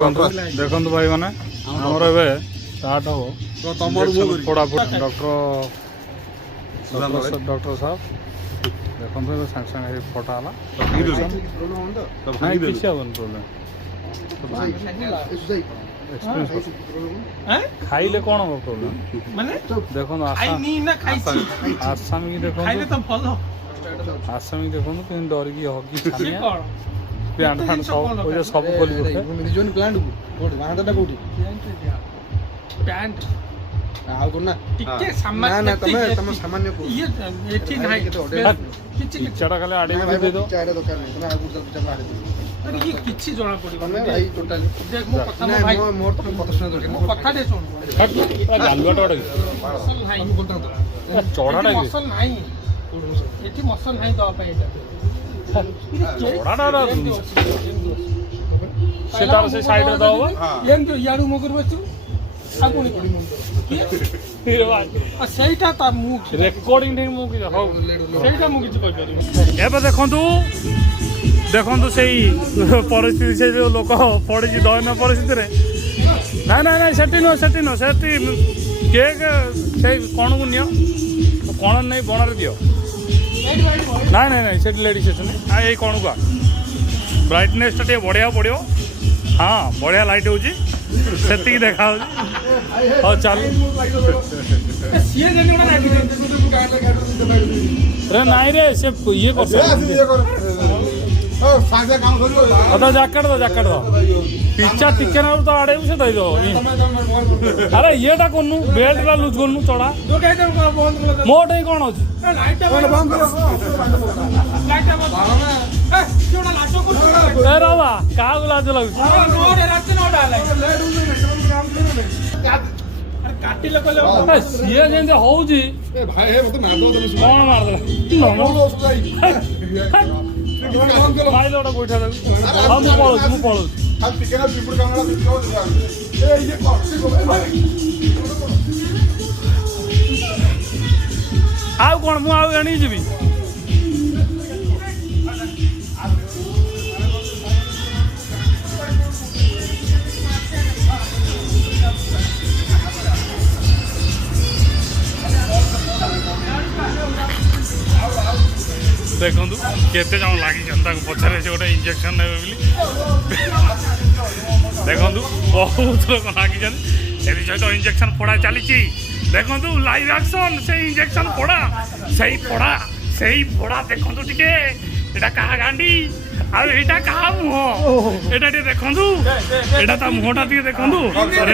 देखो भाई मैंने आमर ए स्टार्ट हम डॉक्टर साहब देखो सागे सागे फटा किसी खाइले कौन हम प्रोब्लेम देखो आसामी देखो आसामी देखो डरिकी हकी प्लांट फांट सब सब खोल प्लांट बांधटा कोठी पैंट आ कोना टिके ना सामान ना तमे सामान्य को ये एठी नाही किछि इच्छाटा खाली आड़े में दे दो चारे दरकार नहीं तमे आगु चला आड़े अरे ये किछि जणा पड़ी तमे भाई टोटली देख मो कथा मो भाई मोर तो प्रश्न दरकार मो कथा दे सुन गालुआटा मसल नाही हम बोलता तो चौड़ाटा मसल नाही एठी मसल नाही दवा पाए सेटार से साइड रे दवा एम जो याडू मगर बचु आगुनी आ सेटा ता मु रेकॉर्डिंग नहीं मु कि हो सेटा मु किछि कहि पारि एबे देखंतु देखंतु सेही परिस्थिति से जो लोक पड़ी दयनीय परिस्थिति रे ना ना ना सेठी नो सेठी केक से कोन को नियो कोन नहीं बणर दियो ना ना ना सेठी लेडीज सेशन आ ए कोन को ब्राइटनेस टे बढ़िया पड़ो हाँ बढ़िया लाइट होची सेती देखा हो चल सीए जने ना लागी रे नाइ रे से ये कर जैकेट दो पिक्चर टिके ना तो आड़े से दे दो अरे येटा कोनु बेल्ट ला लूज कोनु चढ़ा तो कह दे बंद मोटे कौन अछि लाइट बंद लाइट बंद ए जोड़ा लाजो को ए रावा का लाज लागु रोड रात न डाले अरे काटी लको सीए जेंते होउजी ए भाई हे मते मार दो तमे कौन मार दे भाई लोटा बैठा दे हम पळो हम टिके ना पिपड़ कांगड़ा बिको ए ये कॉक्सी को भाई आउ कौन मु आउ एणी जीवी देखु केते जन लगी पचारे से गोटे इंजेक्शन ने देखु बहुत लोग लगी सहित इंजेक्शन फोड़ा चली देखु लाइव एक्शन से इंजेक्शन फोड़ा से फोड़ा देखु टे एटा कहा गांडी आटा कहा मुह एटा देखु एटा मुहटा देखु